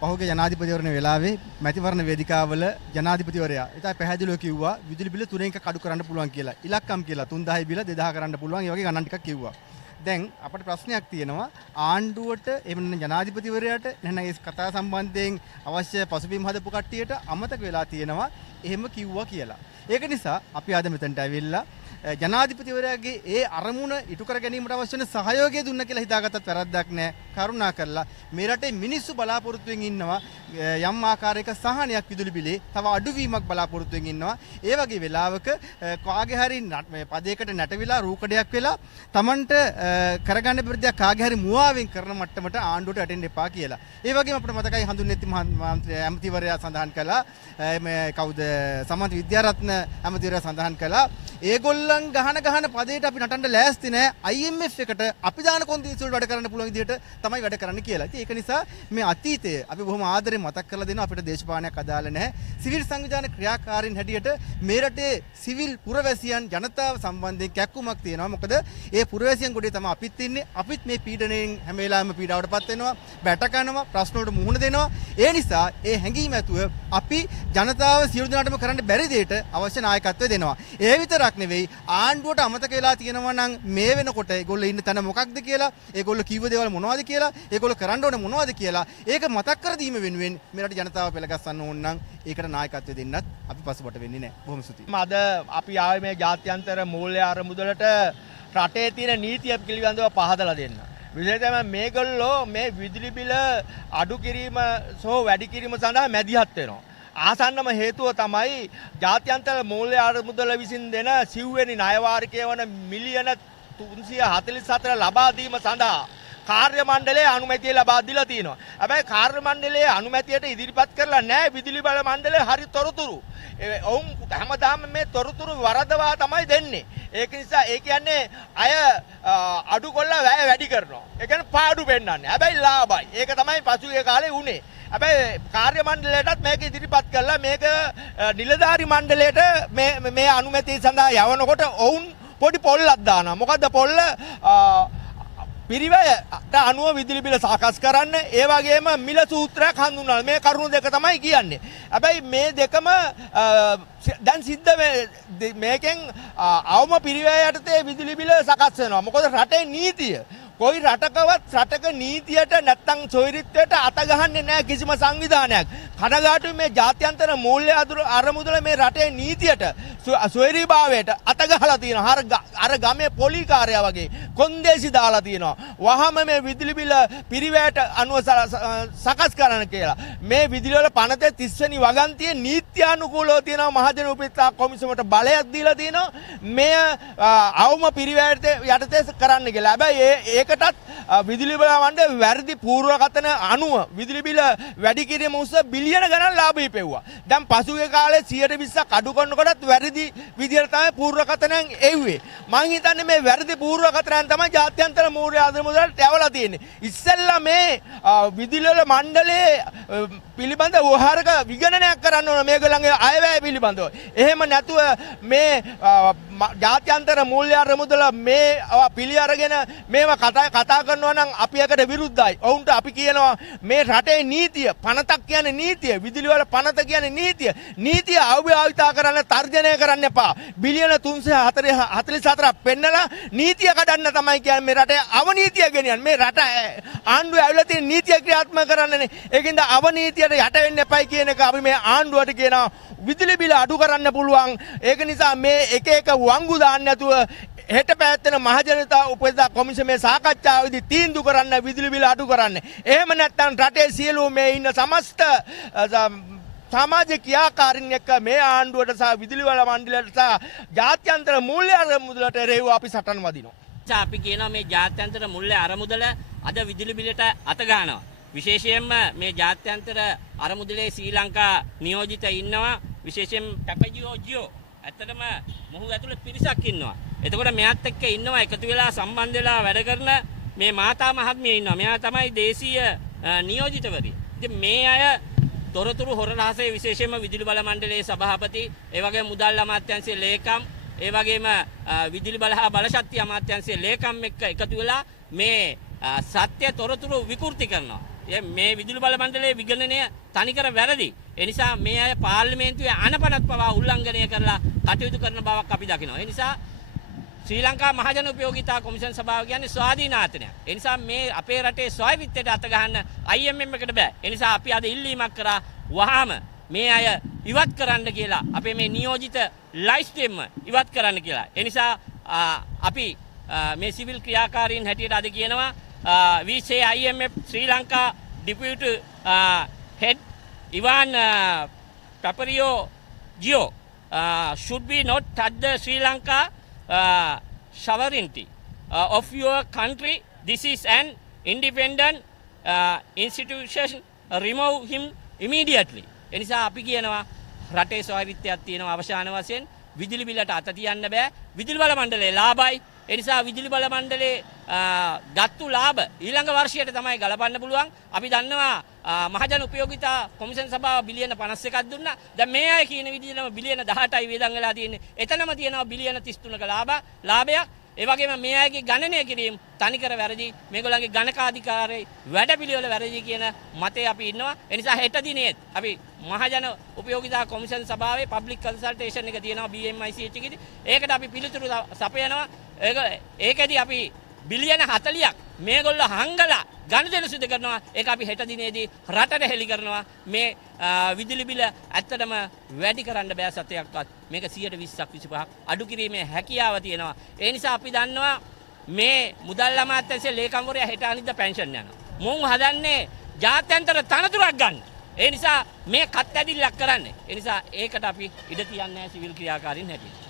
පහුගිය ජනාධිපතිවරණ වෙලාවේ මැතිවරණ වේදිකාවල ජනාධිපතිවරයා ඉතින් පැහැදිලිව කිව්වා විදුලි බිල 3 එකක් අඩු කරන්න පුළුවන් කියලා. ඉලක්කම් කියලා 3000 බිල 2000 කරන්න පුළුවන්. ඒ වගේ ගණන් ටිකක් කිව්වා. දැන් අපිට ප්‍රශ්නයක් තියෙනවා ආණ්ඩුවට එහෙම නැත්නම් ජනාධිපතිවරයාට නැත්නම් ඒ කතා සම්බන්ධයෙන් අවශ්‍ය පසුබිම් හදපු කට්ටියට අමතක වෙලා තියෙනවා එහෙම කිව්වා කියලා. ඒක නිසා අපි අද මෙතනට ඇවිල්ලා ජනාධිපතිවරයාගේ ඒ අරමුණ ඉටු කර ගැනීමට අවශ්‍ය වෙන සහයෝගය දුන්න කියලා හිතාගත්තත් වැරද්දක් නෑ. කරුණා කරලා මේ රටේ මිනිස්සු බලාපොරොත්තුෙන් ඉන්නවා යම් ආකාරයක සහනයක් විදුලි බිලේ තව අඩුවීමක් බලාපොරොත්තුෙන් ඉන්නවා. ඒ වගේ වෙලාවක කාගේ හරි පදයකට නැටවිලා රූකඩයක් වෙලා Tamanට කරගන්න බැරිදයක් කාගේ හරි මුවාවෙන් කරන මට්ටමට ආණ්ඩුවට ඇටෙන්න එපා කියලා. ඒ වගේම අපිට මතකයි හඳුන්වන්නේ ඇමතිවරයා සඳහන් කළා මේ කවුද සමන්ත විද්‍යාරත්න ඇමතිවරයා සඳහන් කළා ඒගොල්ලන් ගහන පදේට අපි නටන්න ලෑස්ති නෑ IMF එකට අපි දාන කොන්දේසි වලට වැඩ කරන්න පුළුවන් විදිහට තමයි වැඩ කරන්න කියලා. ඉතින් ඒක නිසා මේ අතීතය අපි බොහොම ආදරෙන් මතක් කරලා දෙනවා. අපිට දේශපාලනයක් අදාළ නැහැ. සිවිල් සංවිධාන ක්‍රියාකාරීන් හැටියට මේ රටේ සිවිල් පුරවැසියන් ජනතාව සම්බන්ධයෙන් කැක්කුමක් තියෙනවා. මොකද ඒ පුරවැසියන් ගොඩේ තමයි අපිත් ඉන්නේ. අපිත් මේ පීඩණයෙන් හැම වෙලාවෙම පීඩාවටපත් වෙනවා. බැට කනවා, ප්‍රශ්න වලට මුහුණ දෙනවා. ඒ නිසා ඒ හැඟීම ඇතුව අපි ජනතාව සියලු දෙනාටම කරන්න බැරි දෙයට අවශ්‍ය නායකත්වය දෙනවා. ඒ විතරක් නෙවෙයි ආණ්ඩුවට අමතක වෙලා තියෙනවා නම් මේ වෙනකොට ඒගොල්ලෝ ඉන්න තැන මොකක්ද කියලා, ඒගොල්ලෝ කිව්ව දේවල් මොනවද කියලා, ඒගොල්ලෝ කරන්න ඕනේ මොනවද කියලා ඒක මතක් කර දීම වෙනුවෙන් මේ රට ජනතාව පෙළගස්සන්න ඕන නම් ඒකට නායකත්වය දෙන්නත් අපි පසුබට වෙන්නේ නැහැ. බොහොම ස්තුතියි. අද අපි ආවේ මේ ජාත්‍යන්තර මූල්‍ය අරමුදලට රටේ තියෙන නීතිය පිළිබඳව පහදලා දෙන්න. විශේෂයෙන්ම මේගොල්ලෝ මේ විදුලි බිල අඩු කිරීම සහ වැඩි කිරීම සඳහා මැදිහත් වෙනවා. ආසන්නම හේතුව තමයි ජාත්‍යන්තර මූල්‍ය අරමුදල විසින් දෙන සිව්වෙනි ණය වාරිකය වන මිලියන 344 ලබා දීම සඳහා කාර්ය මණ්ඩලයේ අනුමැතිය ලබා දීලා තියෙනවා. හැබැයි කාර්ය මණ්ඩලයේ අනුමැතියට ඉදිරිපත් කරලා නැහැ විදුලි බල මණ්ඩලයේ හරි තොරතුරු. ඔවුන් හැමදාම මේ තොරතුරු වරදවා තමයි දෙන්නේ. ඒක නිසා ඒ කියන්නේ අය අඩු කොල්ල වැය වැඩි කරනවා. ඒ කියන්නේ පාඩු පෙන්නන්නේ. හැබැයි ලාභයි. ඒක තමයි පසුගිය කාලේ උනේ. හැබැයි කාර්ය මණ්ඩලයටත් මේක ඉදිරිපත් කළා මේක නිලධාරි මණ්ඩලයට මේ අනුමැතිය සඳහා යවනකොට ඔවුන් පොඩි පොල්ලක් දානවා. මොකද්ද පොල්ල? පිරිවැයට අනුව විදුලි බිල සකස් කරන්න ඒ වගේම මිල සූත්‍රයක් හඳුන්වනවා. මේ කරුණු දෙක තමයි කියන්නේ. හැබැයි මේ දෙකම දැන් සිද්ධ මේකෙන් අවම පිරිවැයට විදුලි බිල සකස් වෙනවා. මොකද රටේ නීතිය කොයි රටකවත් රටක නීතියට නැත්තම් සොයරිත්වයට අත ගහන්නේ නැහැ කිසිම සංවිධානයක්. කනගාටුයි මේ ජාත්‍යන්තර මූල්‍ය අරමුදල මේ රටේ නීතියට සොයරිභාවයට අත ගහලා තියෙනවා. අර ගමේ පොලිකාරයා වගේ කොන්දේසි දාලා තියෙනවා. වහම මේ විදුලි බිල පිරිවැයට අනුව සකස් කරන්න කියලා. මේ විදුලි වල පනත 30 වෙනි වගන්තියේ නීත්‍යානුකූලව තියෙනවා. මහජන උපේක්ෂා කොමිසමට බලයක් දීලා තියෙනවා. මෙය අවම පිරිවැයට යටතේ කරන්න කියලා. හැබැයි ඒකටත් විදුලි බල මණ්ඩල වැරදි පූර්වකථන අනුව විදුලි බිල වැඩි කිරීම උස්ස බිලියන ගණන් ලාභ ඉපෙව්වා. දැන් පසුගිය කාලේ 120ක් අඩු කරනකොටත් වැරදි විදියට තමයි පූර්වකථනයන් එව්වේ. මං හිතන්නේ මේ වැරදි පූර්වකථනයන් තමයි ජාත්‍යන්තර මූල්‍ය අරමුදලට යවලා තියෙන්නේ. ඉස්සෙල්ලා මේ විදුලි වල මණ්ඩලයේ පිළිබඳ ව්‍යවහාරක විගණනයක් කරන්න ඕන මේගොල්ලන්ගේ අයවැය පිළිබඳව. එහෙම නැතුව මේ ජාත්‍යන්තර මූල්‍ය අරමුදල මේ පිළි අරගෙන මේව කතා කරනවා නම් අපි එකට විරුද්ධයි. ඔවුන්ට අපි කියනවා මේ රටේ නීතිය පනතක් කියන්නේ නීතිය. විදුලි වල පනත කියන්නේ නීතිය. නීතිය අව්‍යාවිතා කරන්න තර්ජනය කරන්න එපා. බිලියන 344ක් පෙන්නලා නීතිය කඩන්න තමයි කියන්නේ මේ රටේ අවනීතිය ගෙනියන්නේ. මේ රට ආණ්ඩුව ඇවිල්ලා තියෙන නීතිය ක්‍රියාත්මක කරන්නනේ. ඒකින්ද අවනීතියට යට වෙන්න එපයි කියන එක අපි මේ ආණ්ඩුවට කියනවා. විදුලි බිල අඩු කරන්න පුළුවන්. ඒක නිසා මේ එක වංගු දාන්න නැතුව හෙට පැවැත්වෙන මහජනතා උපදෙස් කොමිසමේ සාකච්ඡාවේදී තීන්දුව කරන්න විදුලි බිල අඩු කරන්න. එහෙම නැත්නම් රටේ සියලුම මේ ඉන්න සමස්ත සමාජික ක්‍රියාකාරීන් එක්ක මේ ආණ්ඩුවට සහ විදුලි වල මණ්ඩලයට සහ ජාත්‍යන්තර මූල්‍ය අරමුදලට එරෙහිව අපි සටන් වදිනවා. අපි කියනවා මේ ජාත්‍යන්තර මූල්‍ය අරමුදල අද විදුලි බිලට අත ගන්නවා. විශේෂයෙන්ම මේ ජාත්‍යන්තර අරමුදලේ ශ්‍රී ලංකා නියෝජිත ඉන්නවා. විශේෂයෙන් ටැපජියෝ ඇත්තටම මොහු ඇතුළේ පිරිසක් ඉන්නවා. එතකොට මෙයාත් එක්ක ඉන්නවා එකතු වෙලා සම්බන්ධ වෙලා වැඩ කරන මේ මාතා මහත්මිය ඉන්නවා. මෙයා තමයි දේශීය නියෝජිතවරිය. ඉතින් මේ අය තොරතුරු හොර රහසේ විශේෂයෙන්ම විදුලි බල මණ්ඩලයේ සභාපති, ඒ වගේම මුදල් අමාත්‍යාංශයේ ලේකම්, ඒ වගේම විදුලි බල හා බලශක්ති අමාත්‍යාංශයේ ලේකම් එක්ක එකතු වෙලා මේ සත්‍ය තොරතුරු විකෘති කරනවා. මේ විදුලි බල මණ්ඩලයේ විගණනය තනිකර වැරදි. ඒ නිසා මේ අය පාර්ලිමේන්තුවේ අනපනත් පවා උල්ලංඝනය කරලා කටයුතු කරන බවක් අපි දකිනවා. ඒ නිසා ශ්‍රී ලංකා මහජන උපයෝගීතා කොමිෂන් සභාව කියන්නේ ස්වාධීන ආයතනයක්. ඒ නිසා මේ අපේ රටේ ස්වායත්තයට අත ගහන්න IMM එකට බෑ. ඒ නිසා අපි අද ඉල්ලීමක් කරා වහාම මේ අය ඉවත් කරන්න කියලා. අපේ මේ නියෝජිත ලයිස්ට්ෙම ඉවත් කරන්න කියලා. ඒ නිසා අපි මේ සිවිල් ක්‍රියාකාරීන් හැටියට අද කියනවා we say IMF Sri Lanka Deputy Head Ivan Papario Gio should be not touch the Sri Lanka sovereignty of your country. This is an independent institution. Remove him immediately. එනිසා අපි කියනවා රටේ ස්වායත්තයක් තියෙනවා අවසාන වශයෙන් විදුලි බිලට අත තියන්න බෑ. විදුලි බල මණ්ඩලයේ ලාභයි. ඒ නිසා විදුලි බල මණ්ඩලයේ ගත්තු ලාභ ඊළඟ වර්ෂයට තමයි ගලපන්න පුළුවන්. අපි දන්නවා මහජන උපයෝගීතා කොමිෂන් සභාව බිලියන 51ක් දුන්නා. දැන් මේ අය කියන විදිහටම බිලියන 18යි වේදන් වෙලා තියෙන්නේ. එතනම තියෙනවා බිලියන 33ක ලාභයක්. ඒ වගේම මේ අයගේ ගණනය කිරීම තනිකර වැරදි. මේගොල්ලන්ගේ ගණකාධිකාරයේ වැඩපිළිවෙල වැරදි කියන මතේ අපි ඉන්නවා. ඒ නිසා හෙට දිනේත් අපි මහජන උපයෝගීතා කොමිෂන් සභාවේ පබ්ලික් කන්සල්ටේෂන් එක තියෙනවා BMICH එකේදී. ඒකට අපි පිළිතුරු සපයනවා. ඒකෙදී අපි බිලියන 40ක් මේගොල්ලෝ හංගලා ගනුදෙනු සිදු කරනවා. ඒක අපි හෙට දිනේදී රටට හෙළි කරනවා. මේ විදුලි බිල ඇත්තටම වැඩි කරන්න බෑ සතයක්වත්. මේක 120ක් 25ක් අඩු කිරීමේ හැකියාව තියෙනවා. ඒ නිසා අපි දන්නවා මේ මුදල් අමාත්‍යාංශයේ ලේකම්වරයා හෙට අනිද්දා පෙන්ෂන් යනවා. මුන් හදන්නේ ජාත්‍යන්තර තනතුරක් ගන්න. ඒ නිසා මේ කත් ඇදිල්ලක් කරන්නේ. ඒ නිසා ඒකට අපි ඉඩ තියන්නේ නැහැ සිවිල් ක්‍රියාකාරීන් හැටියට.